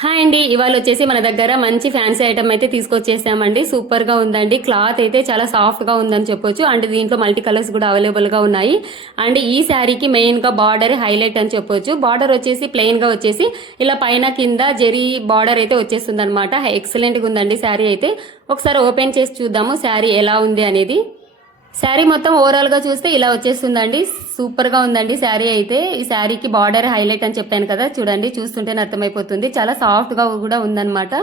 Hi అండి, ఇవాళ వచ్చేసి మన దగ్గర మంచి ఫ్యాన్సీ ఐటమ్ అయితే తీసుకొచ్చేసామండి. సూపర్ గా ఉందండి. క్లాత్ అయితే చాలా సాఫ్ట్ గా ఉందని చెప్పొచ్చు. అండ్ దీంట్లో మల్టీ కలర్స్ కూడా అవైలబుల్ గా ఉన్నాయి. అండ్ ఈ శారీకి మెయిన్ గా బార్డర్ హైలైట్ అని చెప్పొచ్చు. బార్డర్ వచ్చేసి ప్లెయిన్ గా వచ్చేసి ఇలా పైన కింద జెరీ బార్డర్ అయితే వచ్చేస్తుంది అనమాట. ఎక్సలెంట్ గా ఉందండి శారీ అయితే. ఒకసారి ఓపెన్ చేసి చూద్దాము శారీ ఎలా ఉంది అనేది. శారీ మొత్తం ఓవరాల్ గా చూస్తే ఇలా వచ్చేస్తుందండి. సూపర్ గా ఉందండి శారీ అయితే. ఈ శారీకి బార్డర్ హైలైట్ అని చెప్పాను కదా, చూడండి, చూస్తుంటేనే అర్థమైపోతుంది. చాలా సాఫ్ట్ గా కూడా ఉందన్నమాట.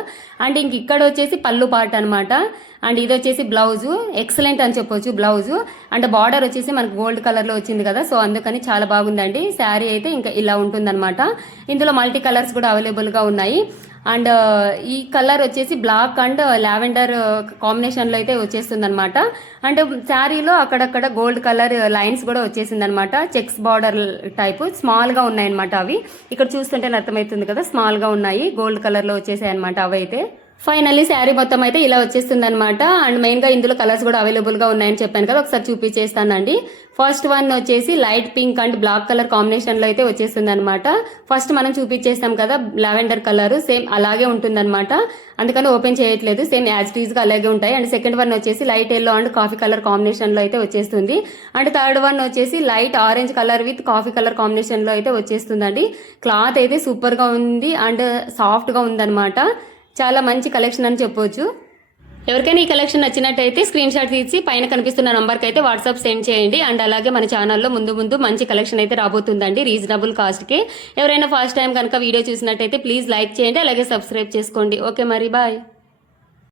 అండ్ ఇంక ఇక్కడ వచ్చేసి పళ్ళు పార్ట్ అనమాట. అండ్ ఇది వచ్చేసి బ్లౌజు. ఎక్సలెంట్ అని చెప్పొచ్చు బ్లౌజు. అండ్ బార్డర్ వచ్చేసి మనకు గోల్డ్ కలర్ లో వచ్చింది కదా, సో అందుకని చాలా బాగుందండి శారీ అయితే. ఇంకా ఇలా ఉంటుందన్నమాట. ఇందులో మల్టీ కలర్స్ కూడా అవైలబుల్ గా ఉన్నాయి. అండ్ ఈ కలర్ వచ్చేసి బ్లాక్ అండ్ లావెండర్ కాంబినేషన్ లో అయితే వచ్చేస్తుంది అనమాట. అండ్ శారీలో అక్కడక్కడ గోల్డ్ కలర్ లైన్స్ కూడా వచ్చేసింది అనమాట. చెక్స్ బార్డర్ టైప్ స్మాల్ గా ఉన్నాయన్నమాట. అవి ఇక్కడ చూస్తుంటే అర్థమవుతుంది కదా, స్మాల్ గా ఉన్నాయి, గోల్డ్ కలర్ లో వచ్చేసాయి అనమాట అవి అయితే. ఫైనల్లీ శారీ మొత్తం అయితే ఇలా వచ్చేస్తుంది అనమాట. అండ్ మెయిన్ గా ఇందులో కలర్స్ కూడా అవైలబుల్ గా ఉన్నాయని చెప్పాను కదా, ఒకసారి చూపించేస్తానండి. ఫస్ట్ వన్ వచ్చేసి light pink and black colour combination లో అయితే వచ్చేస్తుంది అనమాట. ఫస్ట్ మనం చూపించేస్తాం కదా లావెండర్ కలర్, సేమ్ అలాగే ఉంటుంది అనమాట. అందుకని ఓపెన్ చేయట్లేదు, సేమ్ యాజ్ టీజ్ గా అలాగే ఉంటాయి. అండ్ సెకండ్ వన్ వచ్చేసి light yellow and coffee colour combination లో అయితే వచ్చేస్తుంది. అండ్ థర్డ్ వన్ వచ్చేసి light orange colour with coffee colour combination లో అయితే వచ్చేస్తుందండి. క్లాత్ అయితే సూపర్ గా ఉంది అండ్ సాఫ్ట్ గా ఉందన్నమాట. చాలా మంచి కలెక్షన్ అని చెప్పొచ్చు. ఎవరికైనా ఈ కలెక్షన్ నచ్చినట్టయితే స్క్రీన్ షాట్ తీసి పైన కనిపిస్తున్న నంబర్కి అయితే వాట్సాప్ సెండ్ చేయండి. అండ్ అలాగే మన ఛానల్లో ముందు మంచి కలెక్షన్ అయితే రాబోతుందండి రీజనబుల్ కాస్ట్కి. ఎవరైనా ఫస్ట్ టైం కనుక వీడియో చూసినట్టయితే ప్లీజ్ లైక్ చేయండి, అలాగే సబ్స్క్రైబ్ చేసుకోండి. ఓకే మరి బాయ్.